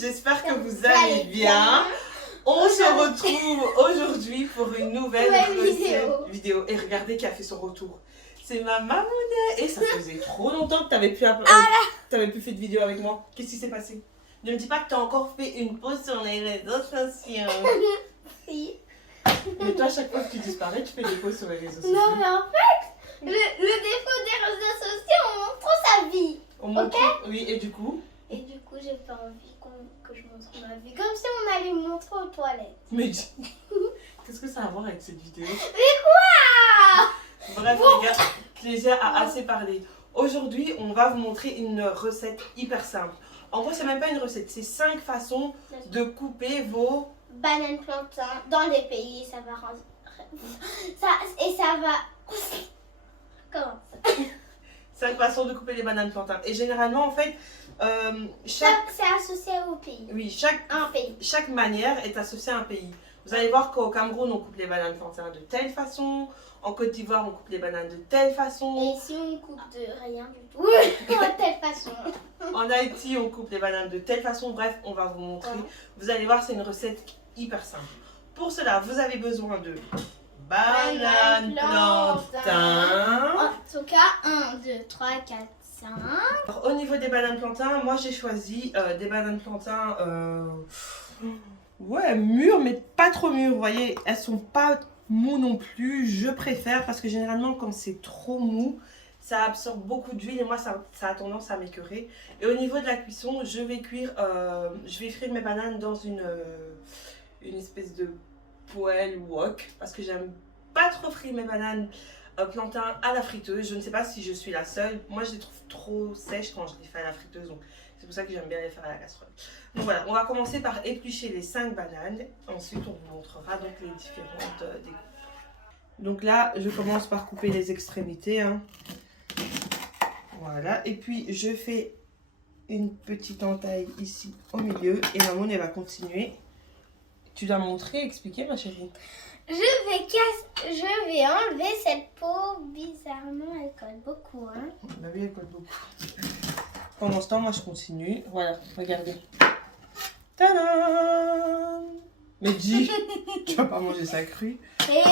j'espère que vous allez bien. On se retrouve aujourd'hui pour une nouvelle vidéo. Et regardez qui a fait son retour. C'est ma mamounet. Et ça faisait trop longtemps que tu n'avais plus fait de vidéo avec moi. Qu'est-ce qui s'est passé? Ne me dis pas que tu as encore fait une pause sur les réseaux sociaux. Si. Mais toi, à chaque fois que tu disparais, tu fais des pauses sur les réseaux sociaux. Non, mais en fait, le défaut des réseaux sociaux, on montre trop sa vie. On montre, ok. oui, et du coup? Et du coup, j'ai pas envie que je montre ma vie. Comme si on allait me montrer aux toilettes. Mais qu'est-ce que ça a à voir avec cette vidéo? Mais quoi? Bref, les gars, Clésia a assez parlé. Aujourd'hui, on va vous montrer une recette hyper simple. En gros, c'est même pas une recette, c'est 5 façons de couper vos bananes plantains dans les pays. Ça va rendre... ça va... Comment ça? 5 façons de couper les bananes plantains. Et généralement, en fait, C'est associé au pays. Oui, un pays. Chaque manière est associée à un pays. Vous allez voir qu'au Cameroun, on coupe les bananes plantains de telle façon. En Côte d'Ivoire, on coupe les bananes de telle façon. Et ici, on coupe de rien du tout. De telle façon. En Haïti, on coupe les bananes de telle façon. Bref, on va vous montrer. Ouais. Vous allez voir, c'est une recette hyper simple. Pour cela, vous avez besoin de bananes plantains. En tout cas, 1, 2, 3, 4, 5. Alors, au niveau des bananes plantains, moi j'ai choisi des bananes plantains ouais, mûres, mais pas trop mûres. Vous voyez, elles sont pas mou non plus, je préfère parce que généralement quand c'est trop mou, ça absorbe beaucoup d'huile et moi ça a tendance à m'écœurer. Et au niveau de la cuisson, je vais frire mes bananes dans une espèce de poêle ou wok parce que j'aime pas trop frire mes bananes plantains à la friteuse. Je ne sais pas si je suis la seule, moi je les trouve trop sèches quand je les fais à la friteuse, donc c'est pour ça que j'aime bien les faire à la casserole. Donc voilà, on va commencer par éplucher les 5 bananes. Ensuite, on vous montrera donc les différentes découpes. Donc là, je commence par couper les extrémités. Hein. Voilà. Et puis, je fais une petite entaille ici au milieu. Et maman, elle va continuer. Tu dois montrer, expliquer, ma chérie. Je vais enlever cette peau. Bizarrement, elle colle beaucoup. Hein. Bah oui, elle colle beaucoup. Pendant ce temps, moi, je continue. Voilà, regardez. Tadam! Mais dis, tu vas pas manger ça cru. Et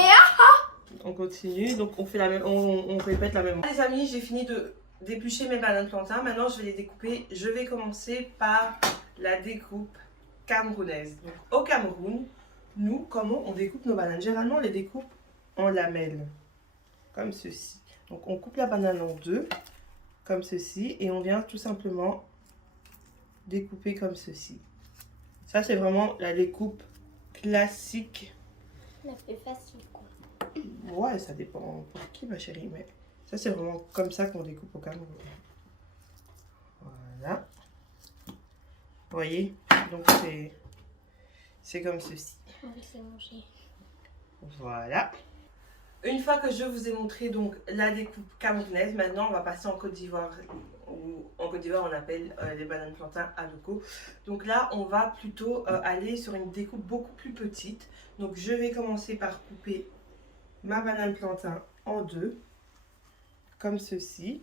on continue, donc on fait la même, on répète la même. Les amis, j'ai fini d'éplucher mes bananes plantains. Maintenant, je vais les découper. Je vais commencer par la découpe camerounaise. Donc, au Cameroun, nous, comment on découpe nos bananes? Généralement, on les découpe en lamelles, comme ceci. Donc, on coupe la banane en deux, comme ceci, et on vient tout simplement découper comme ceci. Ça, c'est vraiment la découpe classique. La plus facile, quoi. Ouais, ça dépend pour qui, ma chérie. Mais ça, c'est vraiment comme ça qu'on découpe au Cameroun. Voilà. Vous voyez? Donc, c'est comme ceci. On va laisser manger. Voilà. Une fois que je vous ai montré donc la découpe camerounaise, maintenant, on va passer en Côte d'Ivoire. En Côte d'Ivoire, on appelle les bananes plantains aloko. Donc là, on va plutôt aller sur une découpe beaucoup plus petite. Donc je vais commencer par couper ma banane plantain en deux, comme ceci.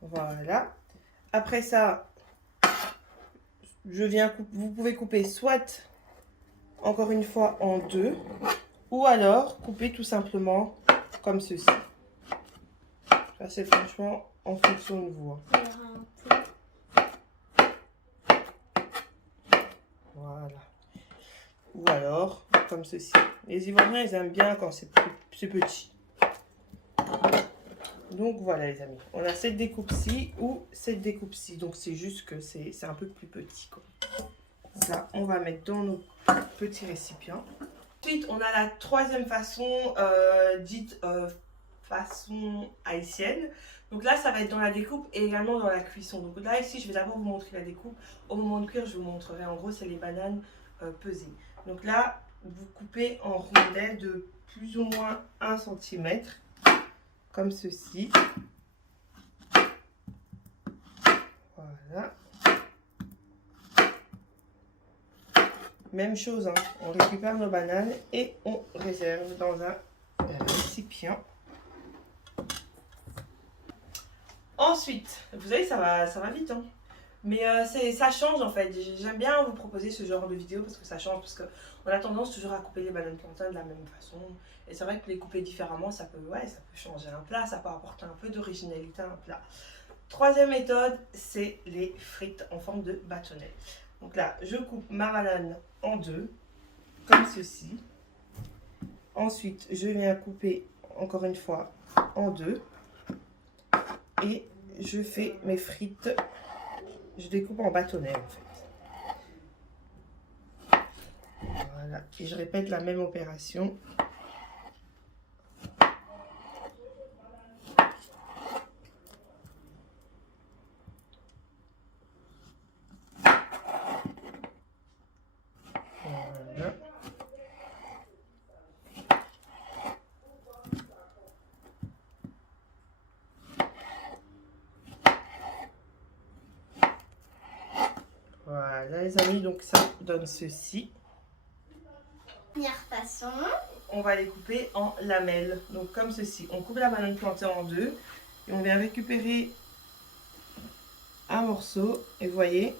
Voilà. Après ça, vous pouvez couper soit, encore une fois, en deux, ou alors couper tout simplement comme ceci. Ça, c'est franchement en fonction de vous. Voilà. Ou alors, comme ceci. Les Ivoiriens, ils aiment bien quand c'est petit. Donc, voilà, les amis. On a cette découpe-ci ou cette découpe-ci. Donc, c'est juste que c'est un peu plus petit, quoi. Là, on va mettre dans nos petits récipients. Ensuite, on a la troisième façon, dite façon haïtienne. Donc là, ça va être dans la découpe et également dans la cuisson. Donc là, ici, je vais d'abord vous montrer la découpe. Au moment de cuire, je vous montrerai. En gros, c'est les bananes pesées. Donc là, vous coupez en rondelles de plus ou moins 1 cm, comme ceci. Voilà. Même chose, hein. On récupère nos bananes et on réserve dans un récipient. Ensuite, vous savez, ça va vite, hein. Mais ça change en fait. J'aime bien vous proposer ce genre de vidéo parce que ça change. Parce qu'on a tendance toujours à couper les bananes plantains de la même façon. Et c'est vrai que les couper différemment, ça peut changer un plat. Ça peut apporter un peu d'originalité à un plat. Troisième méthode, c'est les frites en forme de bâtonnet. Donc là, je coupe ma banane en deux, comme ceci. Ensuite, je viens couper encore une fois en deux. Et je fais mes frites. Je découpe en bâtonnet en fait. Voilà. Et je répète la même opération. Voilà. Voilà les amis, donc ça donne ceci. Première façon. On va les couper en lamelles, donc comme ceci. On coupe la banane plantée en deux et on vient récupérer un morceau et vous voyez,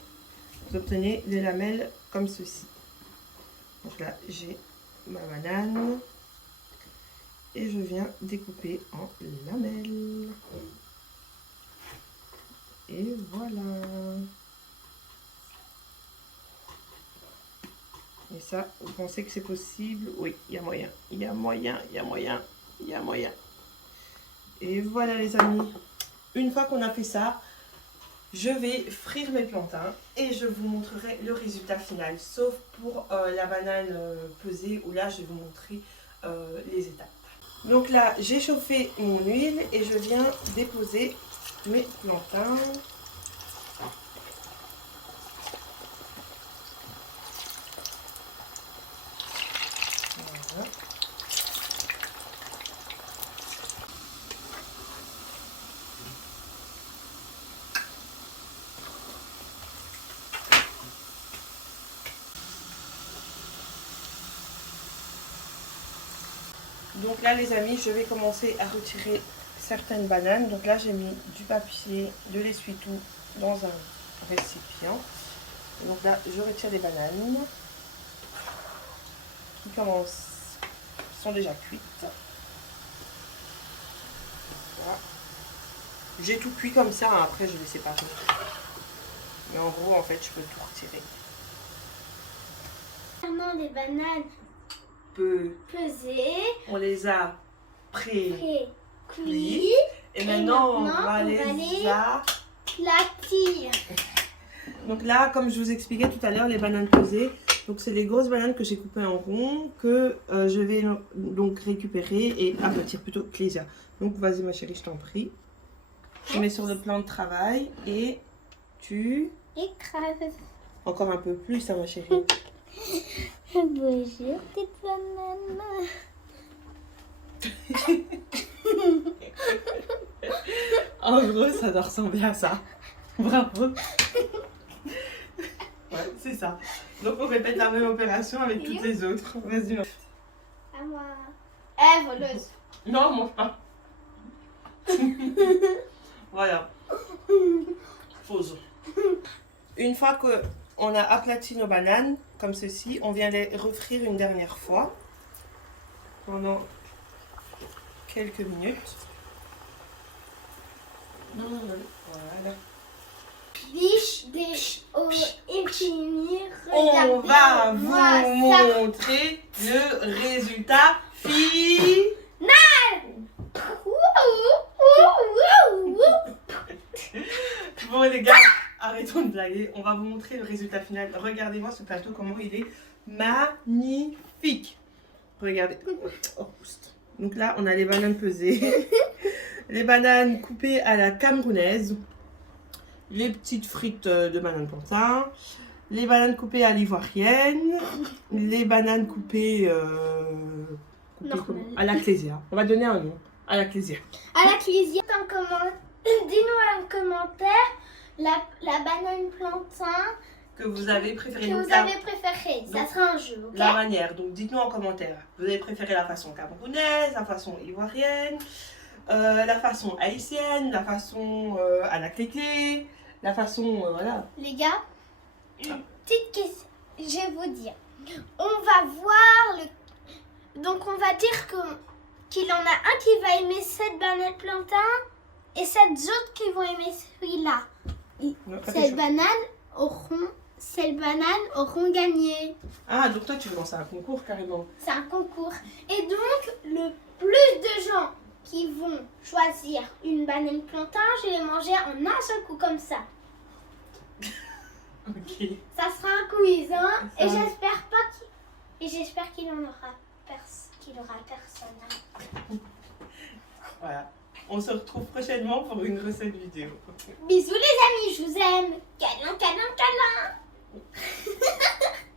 vous obtenez des lamelles comme ceci. Donc là j'ai ma banane et je viens découper en lamelles. Et voilà. Et ça, vous pensez que c'est possible? Oui, il y a moyen. Il y a moyen, il y a moyen, il y a moyen. Et voilà les amis. Une fois qu'on a fait ça, je vais frire mes plantains et je vous montrerai le résultat final. Sauf pour la banane pesée où là, je vais vous montrer les étapes. Donc là, j'ai chauffé mon huile et je viens déposer mes plantains. Voilà. Donc là les amis, je vais commencer à retirer certaines bananes. Donc là j'ai mis du papier, de l'essuie-tout dans un récipient. Et donc là je retire les bananes qui sont déjà cuites. Voilà. J'ai tout cuit comme ça, hein. Après je les sépare. Mais en gros en fait je peux tout retirer. Concernant les bananes pesées, On les a pré-cuits. Et maintenant, on va les aplatir. Donc là, comme je vous expliquais tout à l'heure, les bananes pesées, donc c'est les grosses bananes que j'ai coupées en rond, que je vais donc récupérer et aplatir plutôt que les Donc vas-y ma chérie, je t'en prie. Tu mets sur le plan de travail et tu... Écrase. Encore un peu plus, hein, ma chérie. Bonjour, petite banane. En gros, ça doit ressembler à ça. Bravo. Ouais, c'est ça. Donc on répète la même opération avec toutes les autres. Vas-y. À moi. Voleuse. Non, mange pas. Voilà. Pause. Une fois qu'on a aplati nos bananes, comme ceci, on vient les refrire une dernière fois pendant quelques minutes. Voilà. Et finir. On va vous montrer le résultat final. Bon les gars, arrêtons de blaguer. On va vous montrer le résultat final. Regardez-moi ce plateau, comment il est magnifique. Regardez. Oh, donc là, on a les bananes pesées. Les bananes coupées à la camerounaise. Les petites frites de bananes plantain. Les bananes coupées à l'ivoirienne. Les bananes coupées, à la clésia. On va donner un nom. À la clésia. À la cuisine, dis-nous en commentaire la banane plantain Que vous avez préféré. que Donc, vous avez préféré. Ça donc, sera un jeu, ok? la manière. Donc dites-nous en commentaire. Vous avez préféré la façon camerounaise, la façon ivoirienne, la façon haïtienne, la façon à la clé, la façon, voilà. Les gars, une petite question. Je vais vous dire. On va voir le. Donc, on va dire qu'il en a un qui va aimer cette banane plantain et 7 autres qui vont aimer celui-là. Non, pas Ces chaud. bananes auront gagné. Ah, donc toi, tu veux lancer un concours carrément. C'est un concours. Et donc, le plus de gens qui vont choisir une banane plantain, je vais les manger en un seul coup comme ça. Ok. Ça sera un quiz, hein. Ça Et va. j'espère pas qu'il en aura personne. Voilà. On se retrouve prochainement pour une recette vidéo. Bisous les amis, je vous aime. Câlin, câlin, câlin.